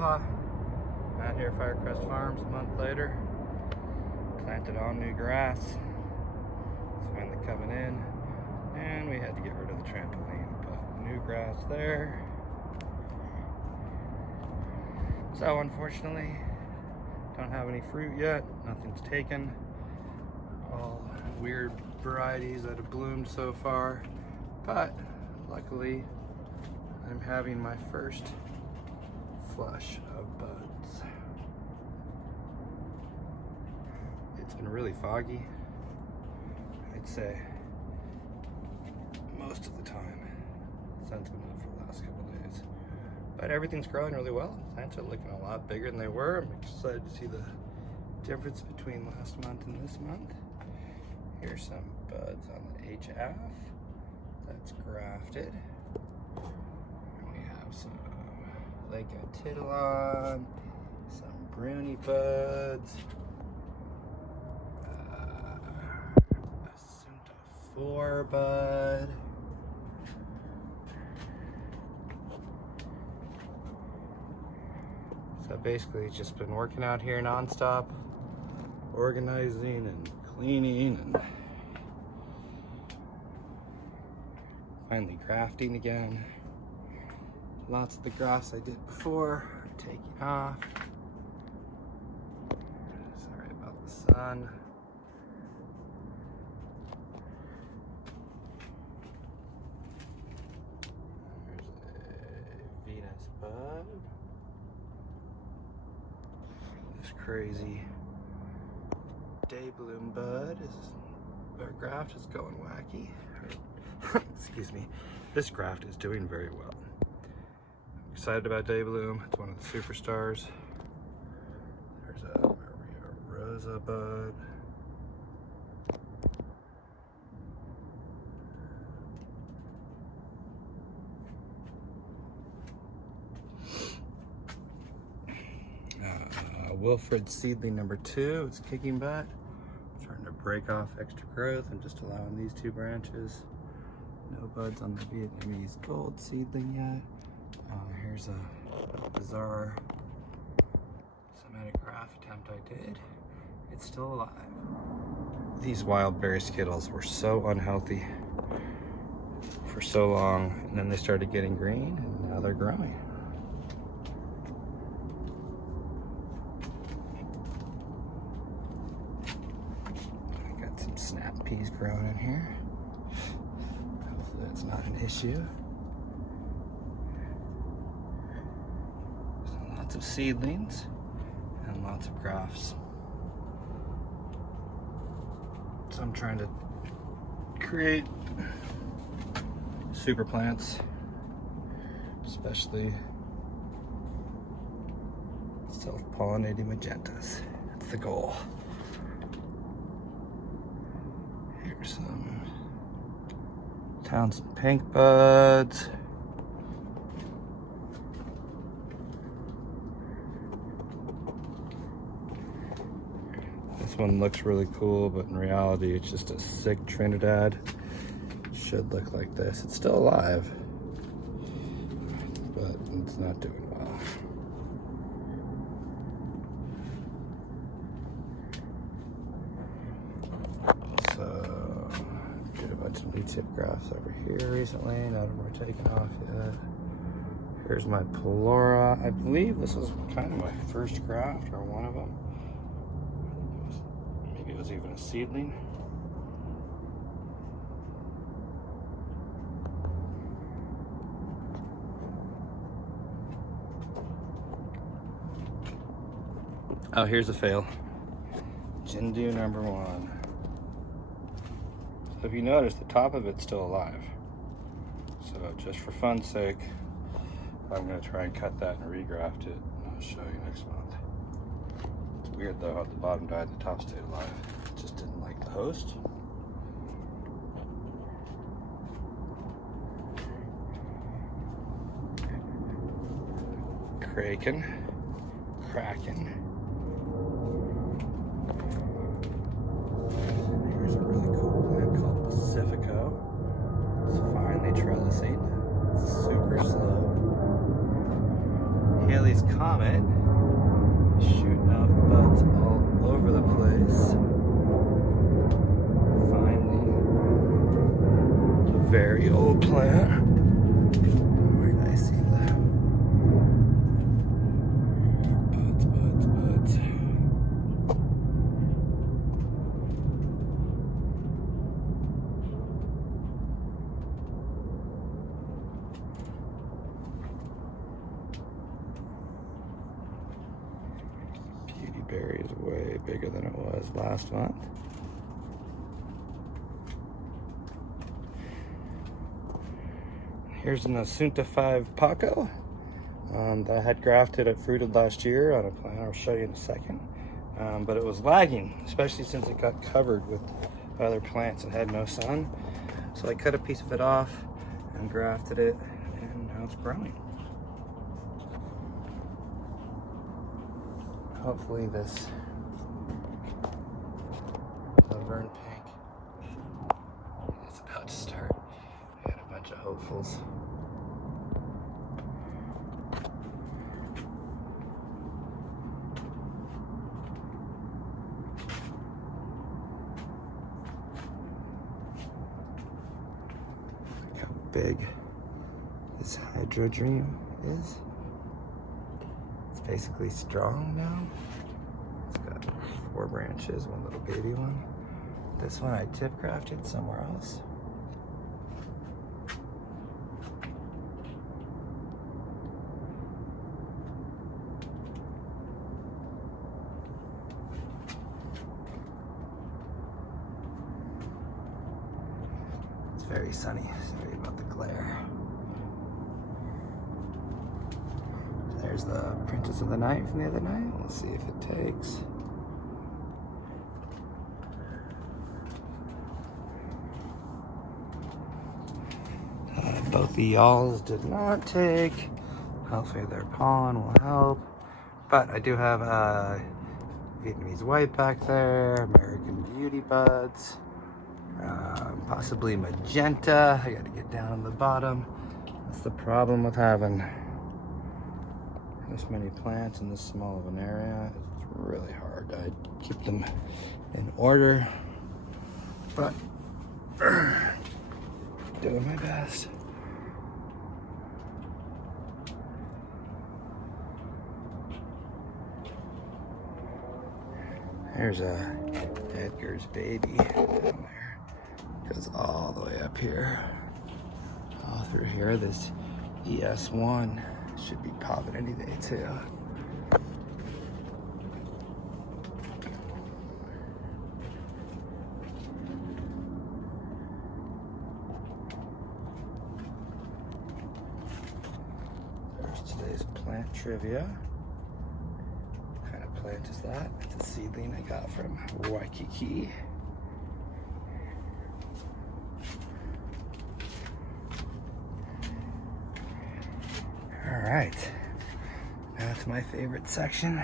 Aloha. Out here at Firecrest Farms a month later. Planted all new grass. It's finally coming in. And we had to get rid of the trampoline. But new grass there. So unfortunately, don't have any fruit yet. Nothing's taken. All weird varieties that have bloomed so far. But luckily, I'm having my first flush of buds. It's been really foggy, I'd say, most of the time. Sun's been up for the last couple days. But everything's growing really well. Plants are looking a lot bigger than they were. I'm excited to see the difference between last month and this month. Here's some buds on the HF that's grafted. And we have some Lake Titulon, some brownie buds, a Sunta 4 bud, so basically it's just been working out here non-stop, organizing and cleaning and finally grafting again. Lots of the grass I did before are taking off. Sorry about the sun. There's a Venus bud. This crazy day bloom bud our graft is going wacky. Excuse me. This graft is doing very well. Excited about Day Bloom. It's one of the superstars. There's a Maria Rosa bud. Wilfred seedling number 2 is kicking butt. Starting to break off extra growth. I'm just allowing these 2 branches. No buds on the Vietnamese gold seedling yet. Here's a bizarre somatic graft attempt I did. It's still alive. These wild berry skittles were so unhealthy for so long, and then they started getting green, and now they're growing. I got some snap peas growing in here. Hopefully that's not an issue. Lots of seedlings and lots of grafts. So I'm trying to create super plants, especially self-pollinating magentas. That's the goal. Here's some Townsend pink buds. This one looks really cool, but in reality it's just a sick Trinidad. It should look like this. It's still alive, but it's not doing well. So, did a bunch of leaf tip grafts over here recently. None of them are taking off yet. Here's my Pelora. I believe this is kind of my first graft, or one of them. Maybe it was even a seedling. Oh, here's a fail. Jindu number 1. So if you notice, the top of it's still alive. So just for fun's sake, I'm going to try and cut that and regraft it, and I'll show you next month. It's weird though how the bottom died and the top stayed alive. It just didn't like the host. Kraken. Here's a really cool plant called Pacifica. It's finally trellising. It's super slow. Halley's Comet. Shooting off buds all over the place. Finally, a very old plant. Where did I see that? Buds, buds, buds. Berry is way bigger than it was last month. Here's an Asunta 5 Paco that I had grafted at fruited last year on a plant I'll show you in a second. But it was lagging, especially since it got covered with other plants and had no sun. So I cut a piece of it off and grafted it, and now it's growing. Hopefully this Laverne pink is about to start. I got a bunch of hopefuls. Look how big this Hydro Dream is. It's basically strong now. It's got 4 branches, one little baby one. This one I tip grafted somewhere else. It's very sunny. Sorry about the glare. There's the Princess of the Night from the other night. We'll see if it takes. Both the yalls did not take. Hopefully their pollen will help. But I do have Vietnamese white back there, American beauty buds, possibly magenta. I gotta get down on the bottom. That's the problem with having this many plants in this small of an area. It's really hard. I keep them in order, but doing my best. There's a Edgar's baby down there. Goes all the way up here. All through here. This ES1 should be popping any day too. There's today's plant trivia. What kind of plant is that? It's a seedling I got from Waikiki. All right, now to my favorite section.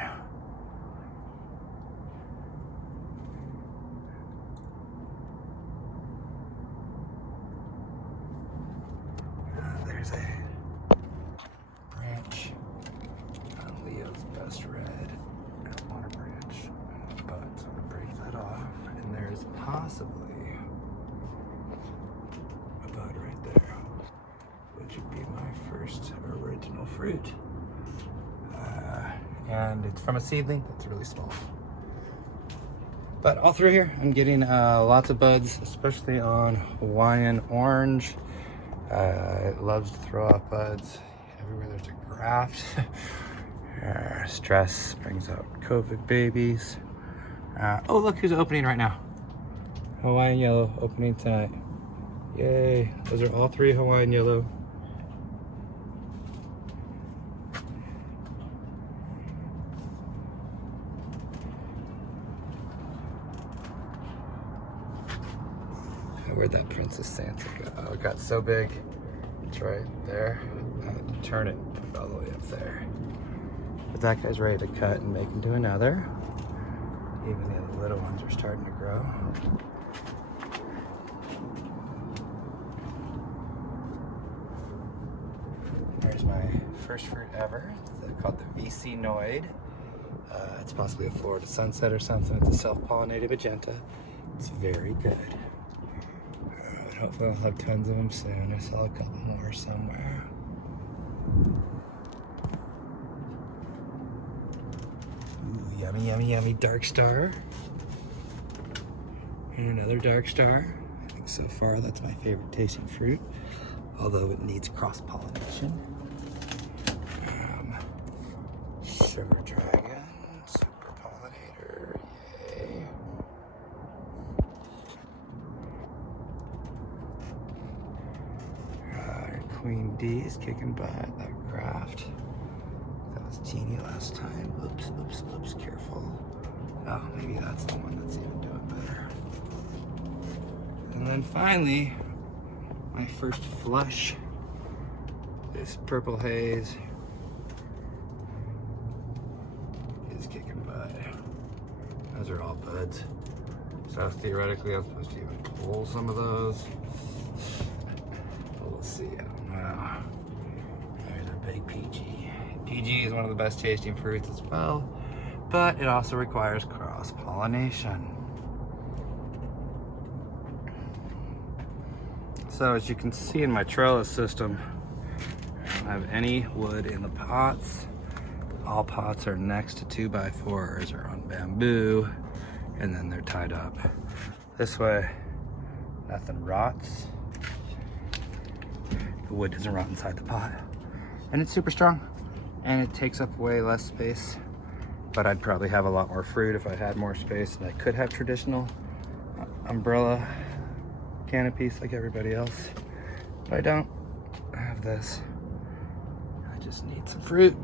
There's a branch on Leo's best red. I don't want a branch, but I'm gonna break that off. And there's possibly a bud right there, which would be my first original fruit. And it's from a seedling that's really small. But all through here, I'm getting lots of buds, especially on Hawaiian orange. It loves to throw out buds everywhere there's a graft. Stress brings out COVID babies. Oh, look who's opening right now. Hawaiian yellow opening tonight. Yay, those are all 3 Hawaiian yellow. Where'd that Princess Santa go? Oh, it got so big. It's right there. I had to turn it and put it all the way up there. But that guy's ready to cut and make into another. Even the other little ones are starting to grow. There's my first fruit ever. It's called the VC Noid. It's possibly a Florida sunset or something. It's a self-pollinated magenta. It's very good. Hopefully I'll have tons of them soon. I saw a couple more somewhere. Ooh, yummy, yummy, yummy dark star. And another dark star. I think so far that's my favorite tasting fruit, although it needs cross-pollination. Sugar dragon, super pollinator, yay. Queen D is kicking butt, that graft. That was teeny last time. Oops, oops, oops, careful. Oh, maybe that's the one that's even doing better. And then finally, my first flush, this purple haze is kicking butt. Those are all buds. So theoretically, I'm supposed to even pull some of those. We'll see, I don't know. There's our big PG. PG is one of the best tasting fruits as well, but it also requires cross-pollination. So as you can see in my trellis system, I don't have any wood in the pots. All pots are next to 2x4s or on bamboo, and then they're tied up. This way, nothing rots. The wood doesn't rot inside the pot. And it's super strong, and it takes up way less space, but I'd probably have a lot more fruit if I had more space, and I could have traditional umbrella canopies like everybody else, but I don't. I have this. I just need some fruit.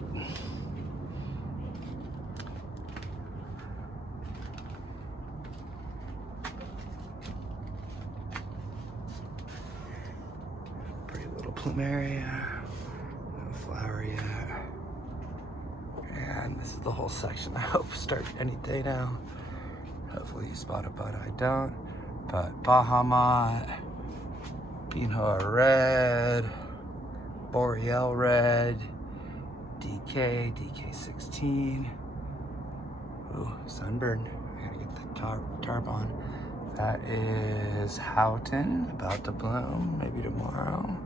Pretty little plumeria, no flower yet. And this is the whole section. I hope start any day now. Hopefully you spot a bud, I don't. But Bahamut, Pinot Red, Boreal Red, DK16. Ooh, sunburn. I gotta get the tarp on. That is Houghton, about to bloom, maybe tomorrow.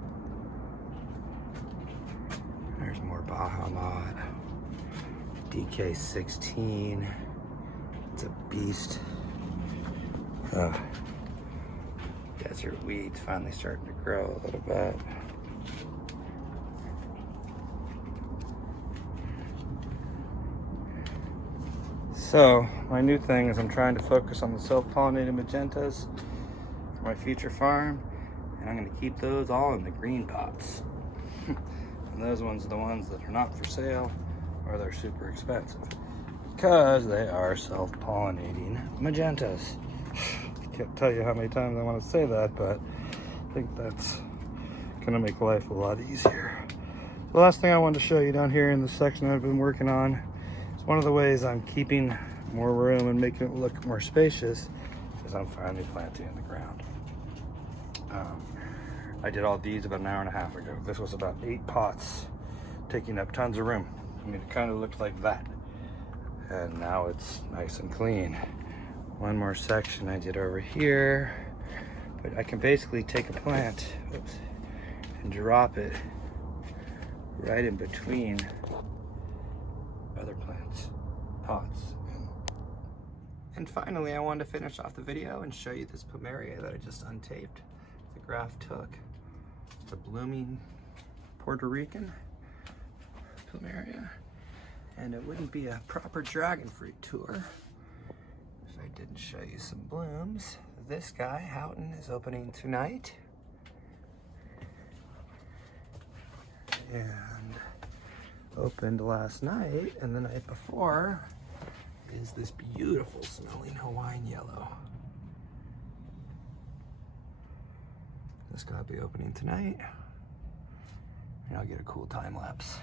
There's more Bahamut. DK16. It's a beast. Desert weeds finally starting to grow a little bit. So my new thing is I'm trying to focus on the self-pollinated magentas for my future farm, and I'm going to keep those all in the green pots. And those ones are the ones that are not for sale or they're super expensive because they are self-pollinating magentas. I can't tell you how many times I want to say that, but I think that's gonna make life a lot easier. The last thing I wanted to show you down here in the section I've been working on is one of the ways I'm keeping more room and making it look more spacious is I'm finally planting in the ground. I did all these about an hour and a half ago. This was about 8 pots, taking up tons of room. I mean, it kind of looked like that. And now it's nice and clean. One more section I did over here, but I can basically take a plant, oops, and drop it right in between other plants, pots. And finally, I wanted to finish off the video and show you this plumeria that I just untaped. The graft took. It's a blooming Puerto Rican plumeria, and it wouldn't be a proper dragon fruit tour if I didn't show you some blooms. This guy, Houghton, is opening tonight. And opened last night, and the night before is this beautiful smelling Hawaiian yellow. This guy will be opening tonight, and I'll get a cool time lapse.